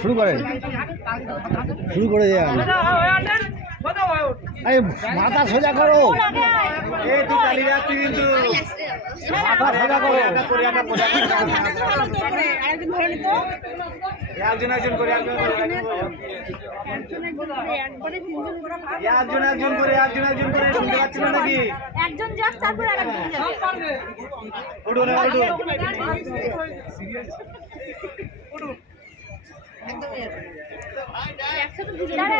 শুরু করেন শুরু করে যান আরে মাথা সোজা করো মাথা সোজা করো একজন একজন করে একজন একজন করে একজন একজন করে শুনতে পাচ্ছি না নাকি একজন যাক তারপর আর একজন যাবে উঠুন উঠুন একসাথে দুজন দাঁড়া।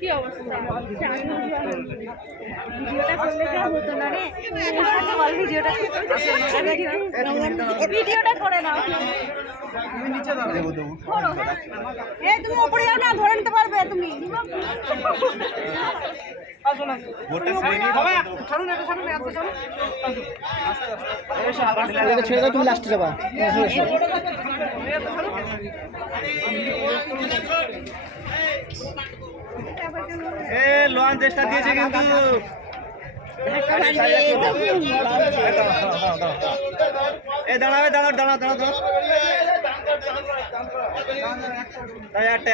কি অবস্থা? ভিডিওটা করলে যা হতো না রে। ভিডিওটা ভিডিওটা করে নাও। করো? এ তুমি উপরে যাও না ধরে নিতে পারবে তুমি। ছেড়ে দাও। তুমি লাস্টে যাবা লঞ্চ চেষ্টা দিয়েছে কিন্তু। এ দাঁড়াবে দাঁড়াও দাঁড়াও দাঁড়াও দাঁড়াও। তাই আটটা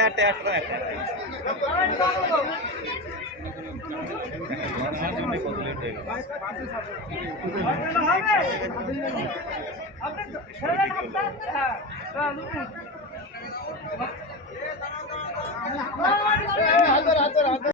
আটটা আটটা আটটা